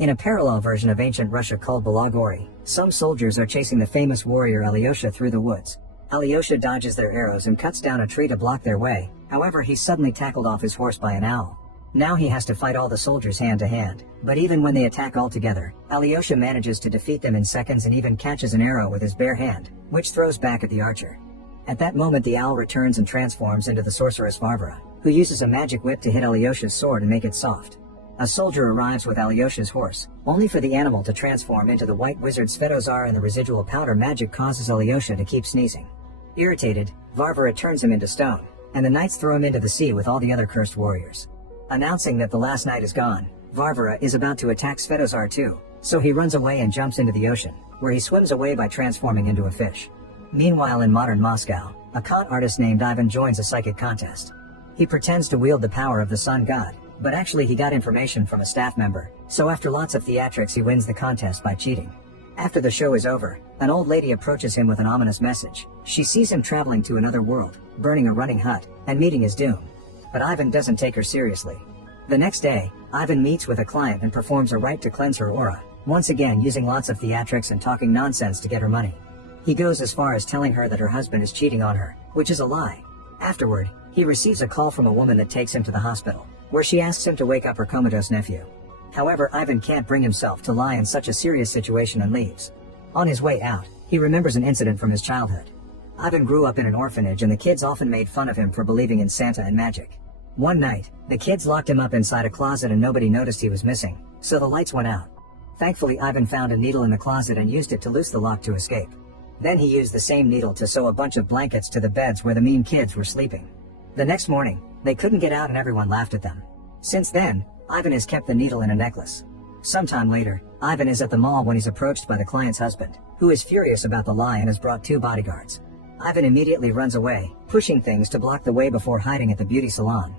In a parallel version of ancient Russia called Balagori, some soldiers are chasing the famous warrior Alyosha through the woods. Alyosha dodges their arrows and cuts down a tree to block their way, however he's suddenly tackled off his horse by an owl. Now he has to fight all the soldiers hand to hand, but even when they attack all together, Alyosha manages to defeat them in seconds and even catches an arrow with his bare hand, which throws back at the archer. At that moment the owl returns and transforms into the sorceress Varvara, who uses a magic whip to hit Alyosha's sword and make it soft. A soldier arrives with Alyosha's horse, only for the animal to transform into the white wizard Svetozar, and the residual powder magic causes Alyosha to keep sneezing. Irritated, Varvara turns him into stone, and the knights throw him into the sea with all the other cursed warriors. Announcing that the last night is gone, Varvara is about to attack Svetozar too, so he runs away and jumps into the ocean, where he swims away by transforming into a fish. Meanwhile in modern Moscow, a con artist named Ivan joins a psychic contest. He pretends to wield the power of the sun god, but actually he got information from a staff member, so after lots of theatrics he wins the contest by cheating. After the show is over, an old lady approaches him with an ominous message. She sees him traveling to another world, burning a running hut, and meeting his doom. But Ivan doesn't take her seriously. The next day, Ivan meets with a client and performs a rite to cleanse her aura, once again using lots of theatrics and talking nonsense to get her money. He goes as far as telling her that her husband is cheating on her, which is a lie. Afterward, he receives a call from a woman that takes him to the hospital, where she asks him to wake up her comatose nephew. However, Ivan can't bring himself to lie in such a serious situation and leaves. On his way out, he remembers an incident from his childhood. Ivan grew up in an orphanage and the kids often made fun of him for believing in Santa and magic. One night, the kids locked him up inside a closet and nobody noticed he was missing, so the lights went out. Thankfully, Ivan found a needle in the closet and used it to loose the lock to escape. Then he used the same needle to sew a bunch of blankets to the beds where the mean kids were sleeping. The next morning, they couldn't get out and everyone laughed at them. Since then, Ivan has kept the needle in a necklace. Sometime later, Ivan is at the mall when he's approached by the client's husband, who is furious about the lie and has brought 2 bodyguards. Ivan immediately runs away, pushing things to block the way before hiding at the beauty salon.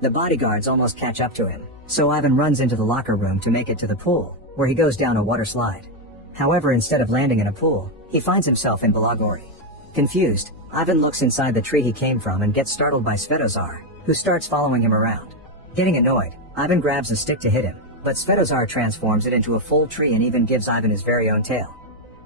The bodyguards almost catch up to him, so Ivan runs into the locker room to make it to the pool, where he goes down a water slide. However, instead of landing in a pool, he finds himself in Balagori. Confused, Ivan looks inside the tree he came from and gets startled by Svetozar, who starts following him around. Getting annoyed, Ivan grabs a stick to hit him, but Svetozar transforms it into a full tree and even gives Ivan his very own tail.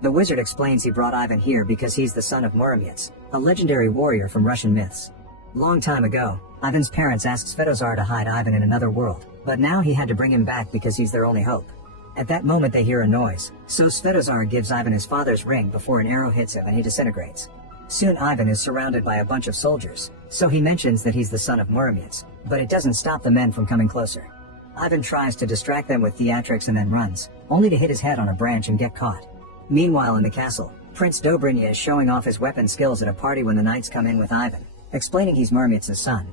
The wizard explains he brought Ivan here because he's the son of Muromets, a legendary warrior from Russian myths. Long time ago, Ivan's parents asked Svetozar to hide Ivan in another world, but now he had to bring him back because he's their only hope. At that moment they hear a noise, so Svetozar gives Ivan his father's ring before an arrow hits him and he disintegrates. Soon Ivan is surrounded by a bunch of soldiers, so he mentions that he's the son of Muromets, but it doesn't stop the men from coming closer. Ivan tries to distract them with theatrics and then runs, only to hit his head on a branch and get caught. Meanwhile in the castle, Prince Dobrynya is showing off his weapon skills at a party when the knights come in with Ivan, explaining he's Muromets' son.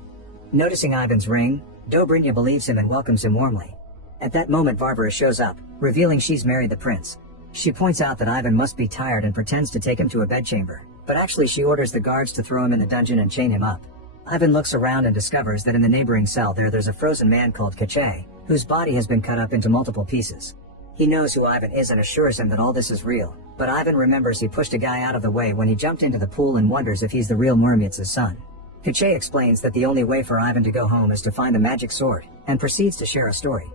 Noticing Ivan's ring, Dobrynya believes him and welcomes him warmly. At that moment Varvara shows up, revealing she's married the prince. She points out that Ivan must be tired and pretends to take him to a bedchamber, but actually she orders the guards to throw him in the dungeon and chain him up. Ivan looks around and discovers that in the neighboring cell there's a frozen man called Kache, whose body has been cut up into multiple pieces. He knows who Ivan is and assures him that all this is real, but Ivan remembers he pushed a guy out of the way when he jumped into the pool and wonders if he's the real Muromets' son. Kache explains that the only way for Ivan to go home is to find the magic sword, and proceeds to share a story.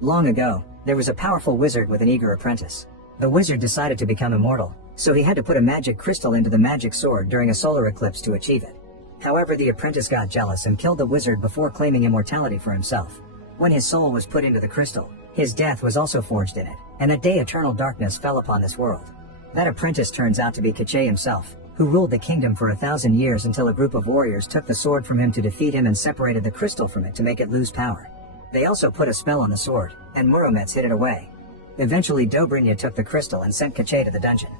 Long ago, there was a powerful wizard with an eager apprentice. The wizard decided to become immortal, so he had to put a magic crystal into the magic sword during a solar eclipse to achieve it. However, the apprentice got jealous and killed the wizard before claiming immortality for himself. When his soul was put into the crystal, his death was also forged in it, and that day eternal darkness fell upon this world. That apprentice turns out to be Kache himself, who ruled the kingdom for 1,000 years until a group of warriors took the sword from him to defeat him and separated the crystal from it to make it lose power. They also put a spell on the sword, and Muromets hid it away. Eventually Dobrynya took the crystal and sent Kache to the dungeon.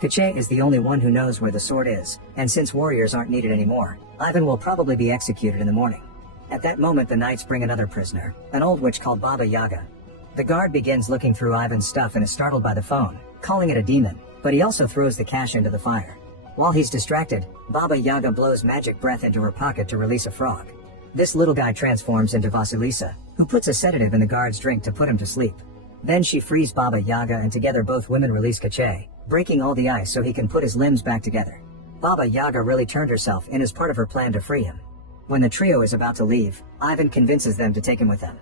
Kache is the only one who knows where the sword is, and since warriors aren't needed anymore, Ivan will probably be executed in the morning. At that moment the knights bring another prisoner, an old witch called Baba Yaga. The guard begins looking through Ivan's stuff and is startled by the phone, calling it a demon, but he also throws the cash into the fire. While he's distracted, Baba Yaga blows magic breath into her pocket to release a frog. This little guy transforms into Vasilisa, who puts a sedative in the guard's drink to put him to sleep. Then she frees Baba Yaga and together both women release Kache, breaking all the ice so he can put his limbs back together. Baba Yaga really turned herself in as part of her plan to free him. When the trio is about to leave, Ivan convinces them to take him with them.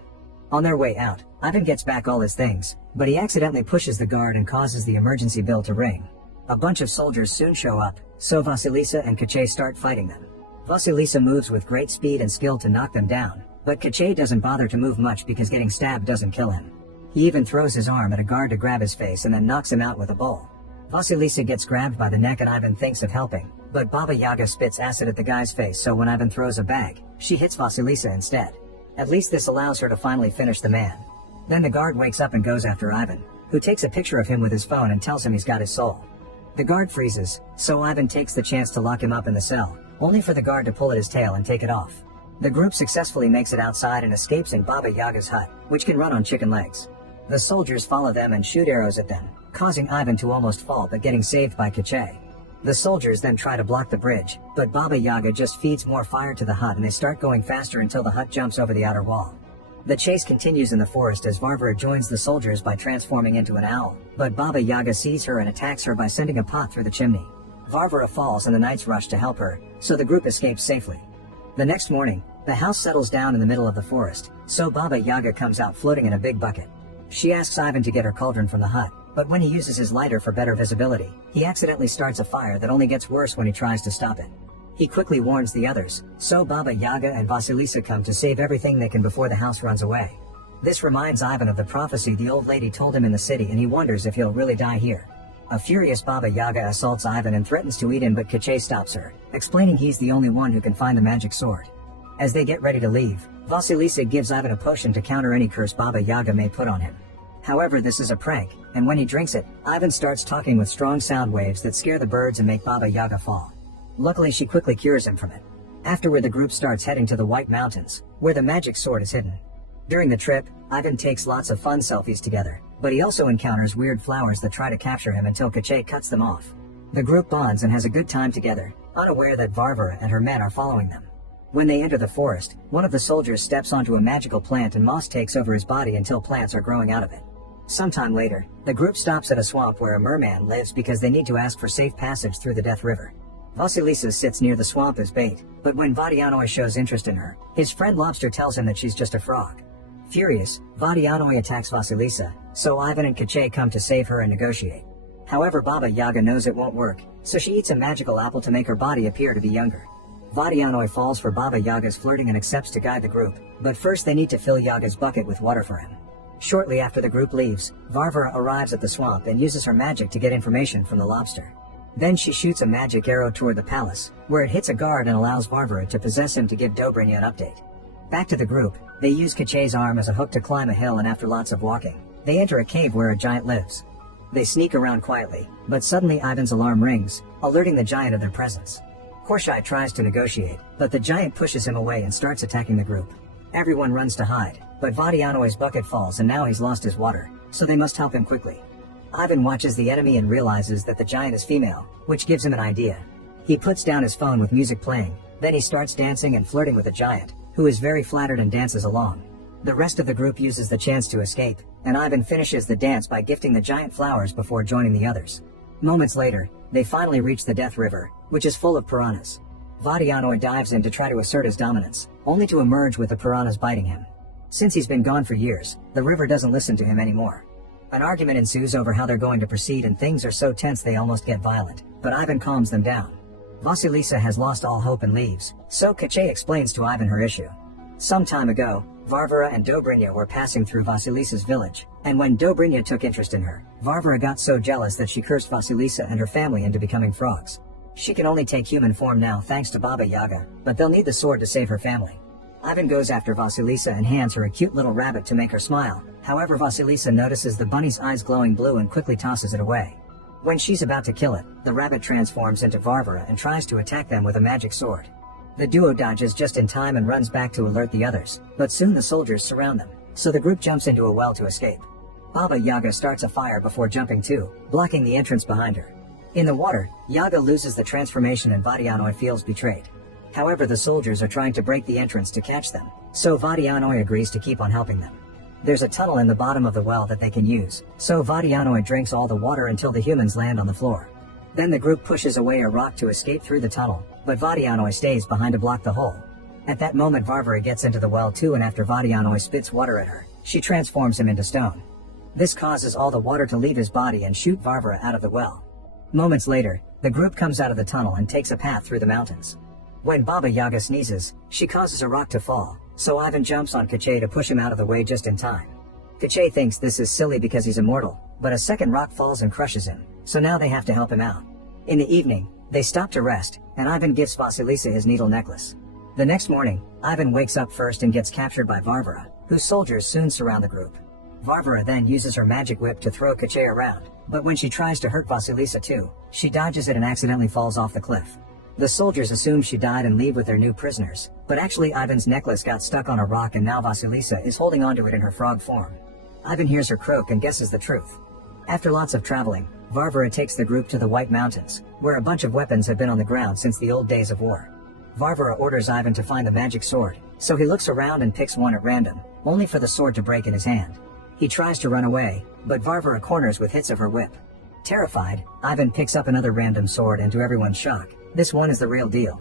On their way out, Ivan gets back all his things, but he accidentally pushes the guard and causes the emergency bell to ring. A bunch of soldiers soon show up, so Vasilisa and Kache start fighting them. Vasilisa moves with great speed and skill to knock them down, but Kache doesn't bother to move much because getting stabbed doesn't kill him. He even throws his arm at a guard to grab his face and then knocks him out with a bowl. Vasilisa gets grabbed by the neck and Ivan thinks of helping, but Baba Yaga spits acid at the guy's face, so when Ivan throws a bag, she hits Vasilisa instead. At least this allows her to finally finish the man. Then the guard wakes up and goes after Ivan, who takes a picture of him with his phone and tells him he's got his soul. The guard freezes, so Ivan takes the chance to lock him up in the cell, only for the guard to pull at his tail and take it off. The group successfully makes it outside and escapes in Baba Yaga's hut, which can run on chicken legs. The soldiers follow them and shoot arrows at them, causing Ivan to almost fall but getting saved by Kache. The soldiers then try to block the bridge, but Baba Yaga just feeds more fire to the hut and they start going faster until the hut jumps over the outer wall. The chase continues in the forest as Varvara joins the soldiers by transforming into an owl, but Baba Yaga sees her and attacks her by sending a pot through the chimney. Varvara falls and the knights rush to help her, so the group escapes safely. The next morning, the house settles down in the middle of the forest, so Baba Yaga comes out floating in a big bucket. She asks Ivan to get her cauldron from the hut, but when he uses his lighter for better visibility, he accidentally starts a fire that only gets worse when he tries to stop it. He quickly warns the others, so Baba Yaga and Vasilisa come to save everything they can before the house runs away. This reminds Ivan of the prophecy the old lady told him in the city, and he wonders if he'll really die here. A furious Baba Yaga assaults Ivan and threatens to eat him, but Kache stops her, explaining he's the only one who can find the magic sword. As they get ready to leave, Vasilisa gives Ivan a potion to counter any curse Baba Yaga may put on him. However, this is a prank, and when he drinks it, Ivan starts talking with strong sound waves that scare the birds and make Baba Yaga fall. Luckily, she quickly cures him from it. Afterward, the group starts heading to the White Mountains, where the magic sword is hidden. During the trip, Ivan takes lots of fun selfies together, but he also encounters weird flowers that try to capture him until Kache cuts them off. The group bonds and has a good time together, unaware that Varvara and her men are following them. When they enter the forest, one of the soldiers steps onto a magical plant and moss takes over his body until plants are growing out of it. Sometime later, the group stops at a swamp where a merman lives because they need to ask for safe passage through the Death River. Vasilisa sits near the swamp as bait, but when Vadianoi shows interest in her, his friend Lobster tells him that she's just a frog. Furious, Vadianoi attacks Vasilisa, so Ivan and Kache come to save her and negotiate. However, Baba Yaga knows it won't work, so she eats a magical apple to make her body appear to be younger. Vadianoi falls for Baba Yaga's flirting and accepts to guide the group, but first they need to fill Yaga's bucket with water for him. Shortly after the group leaves, Varvara arrives at the swamp and uses her magic to get information from the lobster. Then she shoots a magic arrow toward the palace, where it hits a guard and allows Varvara to possess him to give Dobrynya an update. Back to the group, they use Kache's arm as a hook to climb a hill, and after lots of walking, they enter a cave where a giant lives. They sneak around quietly, but suddenly Ivan's alarm rings, alerting the giant of their presence. Korshai tries to negotiate, but the giant pushes him away and starts attacking the group. Everyone runs to hide, but Vadianoi's bucket falls and now he's lost his water, so they must help him quickly. Ivan watches the enemy and realizes that the giant is female, which gives him an idea. He puts down his phone with music playing, then he starts dancing and flirting with the giant, who is very flattered and dances along. The rest of the group uses the chance to escape, and Ivan finishes the dance by gifting the giant flowers before joining the others. Moments later, they finally reach the Death River, which is full of piranhas. Vadianoi dives in to try to assert his dominance, only to emerge with the piranhas biting him. Since he's been gone for years, the river doesn't listen to him anymore. An argument ensues over how they're going to proceed, and things are so tense they almost get violent, but Ivan calms them down. Vasilisa has lost all hope and leaves, so Kache explains to Ivan her issue. Some time ago, Varvara and Dobrynya were passing through Vasilisa's village, and when Dobrynya took interest in her, Varvara got so jealous that she cursed Vasilisa and her family into becoming frogs. She can only take human form now thanks to Baba Yaga, but they'll need the sword to save her family. Ivan goes after Vasilisa and hands her a cute little rabbit to make her smile. However, Vasilisa notices the bunny's eyes glowing blue and quickly tosses it away. When she's about to kill it, the rabbit transforms into Varvara and tries to attack them with a magic sword. The duo dodges just in time and runs back to alert the others, but soon the soldiers surround them, so the group jumps into a well to escape. Baba Yaga starts a fire before jumping too, blocking the entrance behind her. In the water, Yaga loses the transformation and Vadianoi feels betrayed. However, the soldiers are trying to break the entrance to catch them, so Vadianoi agrees to keep on helping them. There's a tunnel in the bottom of the well that they can use, so Vadianoi drinks all the water until the humans land on the floor. Then the group pushes away a rock to escape through the tunnel, but Vadianoi stays behind to block the hole. At that moment, Varvara gets into the well too, and after Vadianoi spits water at her, she transforms him into stone. This causes all the water to leave his body and shoot Varvara out of the well. Moments later, the group comes out of the tunnel and takes a path through the mountains. When Baba Yaga sneezes, she causes a rock to fall, so Ivan jumps on Kache to push him out of the way just in time. Kache thinks this is silly because he's immortal, but a second rock falls and crushes him, so now they have to help him out. In the evening, they stop to rest, and Ivan gives Vasilisa his needle necklace. The next morning, Ivan wakes up first and gets captured by Varvara, whose soldiers soon surround the group. Varvara then uses her magic whip to throw Kache around, but when she tries to hurt Vasilisa too, she dodges it and accidentally falls off the cliff. The soldiers assume she died and leave with their new prisoners, but actually Ivan's necklace got stuck on a rock and now Vasilisa is holding onto it in her frog form. Ivan hears her croak and guesses the truth. After lots of traveling, Varvara takes the group to the White Mountains, where a bunch of weapons have been on the ground since the old days of war. Varvara orders Ivan to find the magic sword, so he looks around and picks one at random, only for the sword to break in his hand. He tries to run away, but Varvara corners with hits of her whip. Terrified, Ivan picks up another random sword and to everyone's shock, this one is the real deal.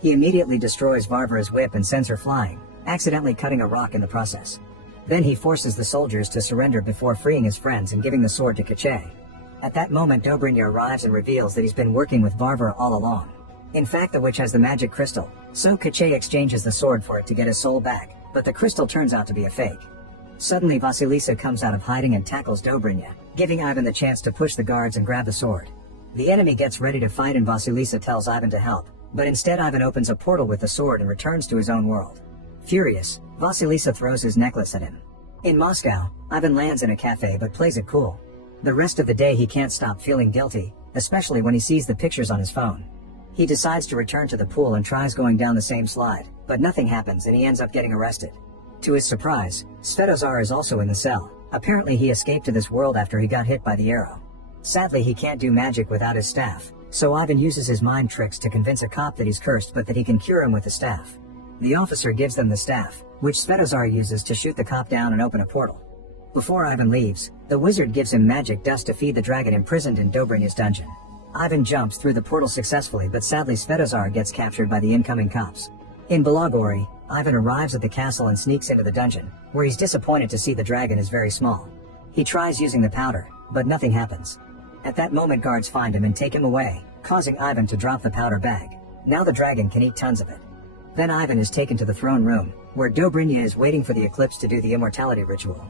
He immediately destroys Varvara's whip and sends her flying, accidentally cutting a rock in the process. Then he forces the soldiers to surrender before freeing his friends and giving the sword to Kache. At that moment Dobrynya arrives and reveals that he's been working with Varvara all along. In fact, the witch has the magic crystal, so Kache exchanges the sword for it to get his soul back, but the crystal turns out to be a fake. Suddenly Vasilisa comes out of hiding and tackles Dobrynya, giving Ivan the chance to push the guards and grab the sword. The enemy gets ready to fight and Vasilisa tells Ivan to help, but instead Ivan opens a portal with the sword and returns to his own world. Furious, Vasilisa throws his necklace at him. In Moscow, Ivan lands in a cafe but plays it cool. The rest of the day he can't stop feeling guilty, especially when he sees the pictures on his phone. He decides to return to the pool and tries going down the same slide, but nothing happens and he ends up getting arrested. To his surprise, Svetozar is also in the cell. Apparently he escaped to this world after he got hit by the arrow. Sadly he can't do magic without his staff, so Ivan uses his mind tricks to convince a cop that he's cursed but that he can cure him with the staff. The officer gives them the staff, which Svetozar uses to shoot the cop down and open a portal. Before Ivan leaves, the wizard gives him magic dust to feed the dragon imprisoned in Dobrynya's dungeon. Ivan jumps through the portal successfully but sadly Svetozar gets captured by the incoming cops. In Balagori, Ivan arrives at the castle and sneaks into the dungeon, where he's disappointed to see the dragon is very small. He tries using the powder, but nothing happens. At that moment guards find him and take him away, causing Ivan to drop the powder bag. Now the dragon can eat tons of it. Then Ivan is taken to the throne room, where Dobrynya is waiting for the eclipse to do the immortality ritual.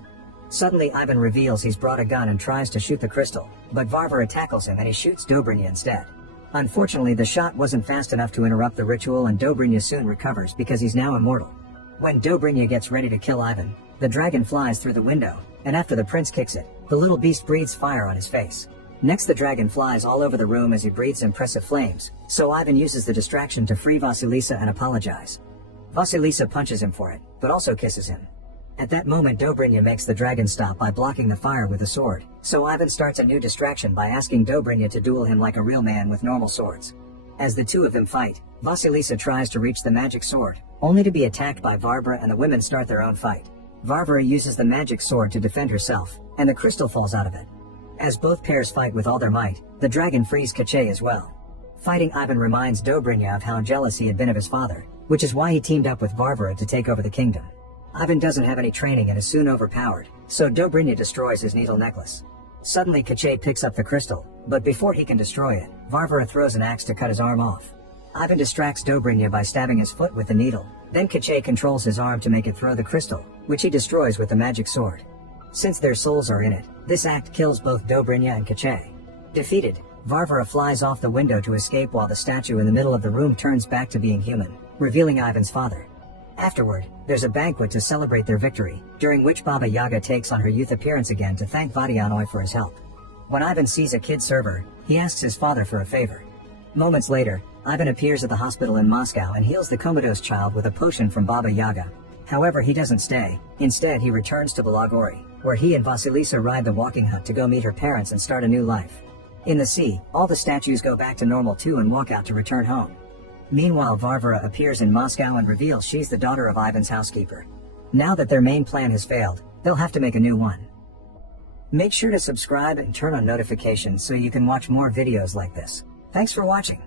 Suddenly Ivan reveals he's brought a gun and tries to shoot the crystal, but Varvara tackles him and he shoots Dobrynya instead. Unfortunately the shot wasn't fast enough to interrupt the ritual and Dobrynya soon recovers because he's now immortal. When Dobrynya gets ready to kill Ivan, the dragon flies through the window, and after the prince kicks it, the little beast breathes fire on his face. Next the dragon flies all over the room as he breathes impressive flames, so Ivan uses the distraction to free Vasilisa and apologize. Vasilisa punches him for it, but also kisses him. At that moment Dobrynya makes the dragon stop by blocking the fire with a sword, so Ivan starts a new distraction by asking Dobrynya to duel him like a real man with normal swords. As the two of them fight, Vasilisa tries to reach the magic sword, only to be attacked by Varvara and the women start their own fight. Varvara uses the magic sword to defend herself, and the crystal falls out of it. As both pairs fight with all their might, the dragon frees Kache as well. Fighting Ivan reminds Dobrynya of how jealous he had been of his father, which is why he teamed up with Varvara to take over the kingdom. Ivan doesn't have any training and is soon overpowered, so Dobrynya destroys his needle necklace. Suddenly Kache picks up the crystal, but before he can destroy it, Varvara throws an axe to cut his arm off. Ivan distracts Dobrynya by stabbing his foot with the needle, then Kache controls his arm to make it throw the crystal, which he destroys with the magic sword. Since their souls are in it, this act kills both Dobrynya and Kache. Defeated, Varvara flies off the window to escape while the statue in the middle of the room turns back to being human, revealing Ivan's father. Afterward, there's a banquet to celebrate their victory, during which Baba Yaga takes on her youth appearance again to thank Vadianoy for his help. When Ivan sees a kid server, he asks his father for a favor. Moments later, Ivan appears at the hospital in Moscow and heals the comatose child with a potion from Baba Yaga. However, he doesn't stay. Instead, he returns to Balagori, where he and Vasilisa ride the walking hut to go meet her parents and start a new life. In the sea, all the statues go back to normal too and walk out to return home. Meanwhile, Varvara appears in Moscow and reveals she's the daughter of Ivan's housekeeper. Now that their main plan has failed, they'll have to make a new one. Make sure to subscribe and turn on notifications so you can watch more videos like this. Thanks for watching.